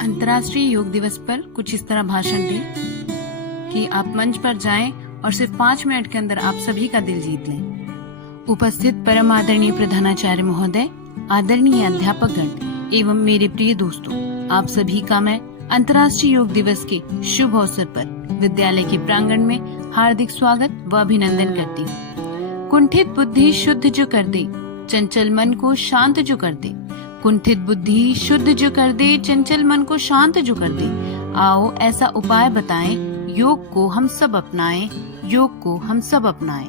अंतर्राष्ट्रीय योग दिवस पर कुछ इस तरह भाषण दें कि आप मंच पर जाएं और सिर्फ 5 मिनट के अंदर आप सभी का दिल जीत लें। उपस्थित परम आदरणीय प्रधानाचार्य महोदय, आदरणीय अध्यापकगण एवं मेरे प्रिय दोस्तों, आप सभी का मैं अंतर्राष्ट्रीय योग दिवस के शुभ अवसर पर विद्यालय के प्रांगण में हार्दिक स्वागत व अभिनंदन करती हूँ। कुंठित बुद्धि शुद्ध जो कर दे, चंचल मन को शांत जो कर दे। कुंठित बुद्धि शुद्ध जो कर दे, चंचल मन को शांत जो कर दे। आओ ऐसा उपाय बताएं, योग को हम सब अपनाएं, योग को हम सब अपनाएं।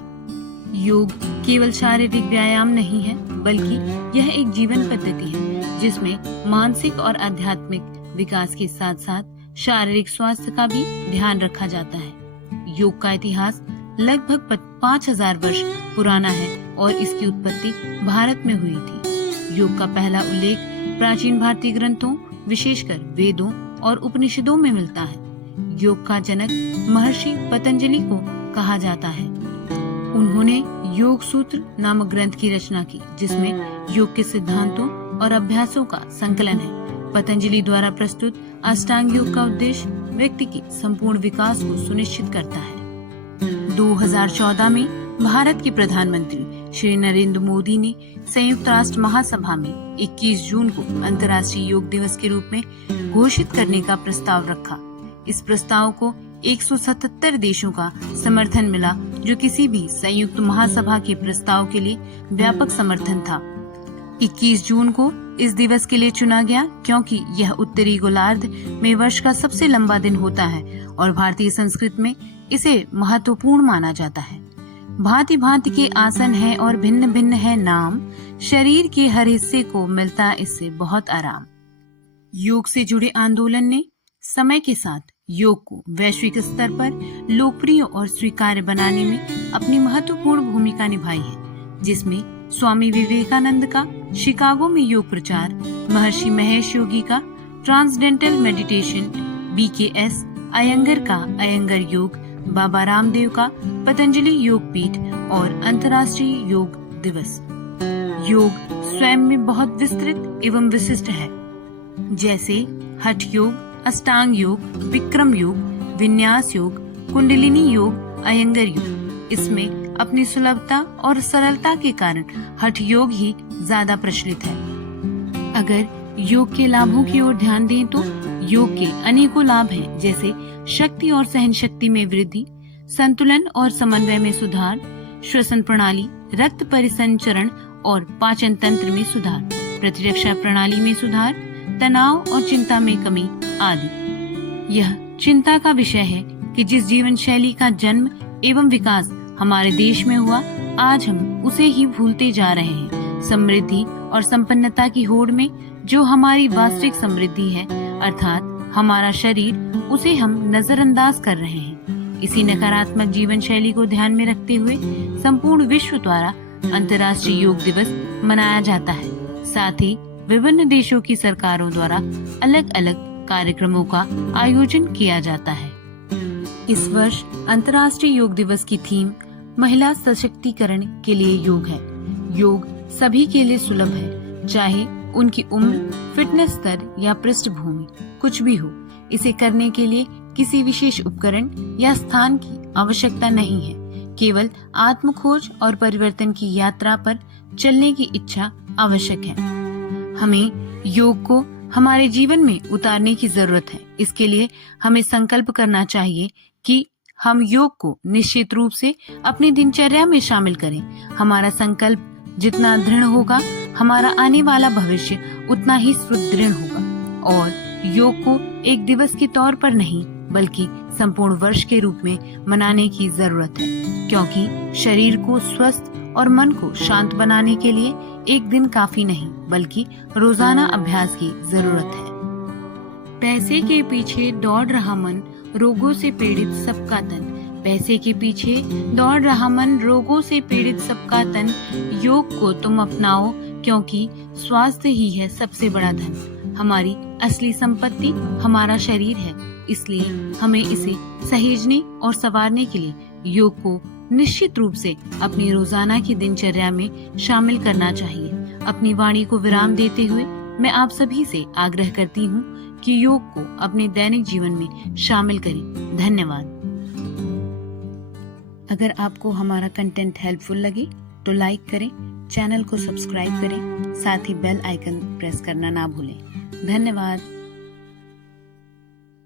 योग केवल शारीरिक व्यायाम नहीं है, बल्कि यह एक जीवन पद्धति है जिसमें मानसिक और आध्यात्मिक विकास के साथ साथ शारीरिक स्वास्थ्य का भी ध्यान रखा जाता है। योग का इतिहास लगभग 5000 वर्ष पुराना है और इसकी उत्पत्ति भारत में हुई थी। योग का पहला उल्लेख प्राचीन भारतीय ग्रंथों, विशेषकर वेदों और उपनिषदों में मिलता है। योग का जनक महर्षि पतंजलि को कहा जाता है। उन्होंने योग सूत्र नामक ग्रंथ की रचना की, जिसमें योग के सिद्धांतों और अभ्यासों का संकलन है। पतंजलि द्वारा प्रस्तुत अष्टांग योग का उद्देश्य व्यक्ति के संपूर्ण विकास को सुनिश्चित करता है। 2014 में भारत के प्रधानमंत्री श्री नरेंद्र मोदी ने संयुक्त राष्ट्र महासभा में 21 जून को अंतर्राष्ट्रीय योग दिवस के रूप में घोषित करने का प्रस्ताव रखा। इस प्रस्ताव को 177 देशों का समर्थन मिला, जो किसी भी संयुक्त महासभा के प्रस्ताव के लिए व्यापक समर्थन था। 21 जून को इस दिवस के लिए चुना गया क्योंकि यह उत्तरी गोलार्ध में वर्ष का सबसे लंबा दिन होता है और भारतीय संस्कृति में इसे महत्वपूर्ण माना जाता है। भांति भांति के आसन है और भिन्न भिन्न है नाम, शरीर के हर हिस्से को मिलता इससे बहुत आराम। योग से जुड़े आंदोलन ने समय के साथ योग को वैश्विक स्तर पर लोकप्रिय और स्वीकार्य बनाने में अपनी महत्वपूर्ण भूमिका निभाई है, जिसमें स्वामी विवेकानंद का शिकागो में योग प्रचार, महर्षि महेश योगी का ट्रांसडेंटल मेडिटेशन, BKS अयंगर का अयंगर योग, बाबा रामदेव का पतंजलि योग पीठ और अंतर्राष्ट्रीय योग दिवस। योग स्वयं में बहुत विस्तृत एवं विशिष्ट है, जैसे हठ योग, अष्टांग योग, विक्रम योग, विन्यास योग, कुंडलिनी योग, अयंगर योग। इसमें अपनी सुलभता और सरलता के कारण हठ योग ही ज्यादा प्रचलित है। अगर योग के लाभों की ओर ध्यान दें तो योग के अनेकों लाभ हैं, जैसे शक्ति और सहन शक्ति में वृद्धि, संतुलन और समन्वय में सुधार, श्वसन प्रणाली, रक्त परिसंचरण और पाचन तंत्र में सुधार, प्रतिरक्षा प्रणाली में सुधार, तनाव और चिंता में कमी आदि। यह चिंता का विषय है कि जिस जीवन शैली का जन्म एवं विकास हमारे देश में हुआ, आज हम उसे ही भूलते जा रहे हैं। समृद्धि और संपन्नता की होड़ में जो हमारी वास्तविक समृद्धि है, अर्थात हमारा शरीर, उसे हम नजरअंदाज कर रहे हैं। इसी नकारात्मक जीवन शैली को ध्यान में रखते हुए संपूर्ण विश्व द्वारा अंतर्राष्ट्रीय योग दिवस मनाया जाता है। साथ ही विभिन्न देशों की सरकारों द्वारा अलग अलग कार्यक्रमों का आयोजन किया जाता है। इस वर्ष अंतर्राष्ट्रीय योग दिवस की थीम महिला सशक्तिकरण के लिए योग है। योग सभी के लिए सुलभ है, चाहे उनकी उम्र, फिटनेस स्तर या पृष्ठभूमि कुछ भी हो। इसे करने के लिए किसी विशेष उपकरण या स्थान की आवश्यकता नहीं है, केवल आत्म खोज और परिवर्तन की यात्रा पर चलने की इच्छा आवश्यक है। हमें योग को हमारे जीवन में उतारने की जरूरत है। इसके लिए हमें संकल्प करना चाहिए कि हम योग को निश्चित रूप से अपनी दिनचर्या में शामिल करें। हमारा संकल्प जितना दृढ़ होगा, हमारा आने वाला भविष्य उतना ही सुदृढ़ होगा। और योग को एक दिवस के तौर पर नहीं, बल्कि संपूर्ण वर्ष के रूप में मनाने की जरूरत है, क्योंकि शरीर को स्वस्थ और मन को शांत बनाने के लिए एक दिन काफी नहीं, बल्कि रोजाना अभ्यास की जरूरत है। पैसे के पीछे दौड़ रहा मन, रोगों से पीड़ित सबका तन। पैसे के पीछे दौड़ रहा मन, रोगों से पीड़ित सबका तन। योग को तुम अपनाओ, क्योंकि स्वास्थ्य ही है सबसे बड़ा धन। हमारी असली संपत्ति हमारा शरीर है, इसलिए हमें इसे सहेजने और संवारने के लिए योग को निश्चित रूप से अपनी रोजाना की दिनचर्या में शामिल करना चाहिए। अपनी वाणी को विराम देते हुए मैं आप सभी से आग्रह करती हूँ कि योग को अपने दैनिक जीवन में शामिल करें। धन्यवाद। अगर आपको हमारा कंटेंट हेल्पफुल लगे तो लाइक करें, चैनल को सब्सक्राइब करें, साथ ही बेल आइकन प्रेस करना ना भूलें। धन्यवाद।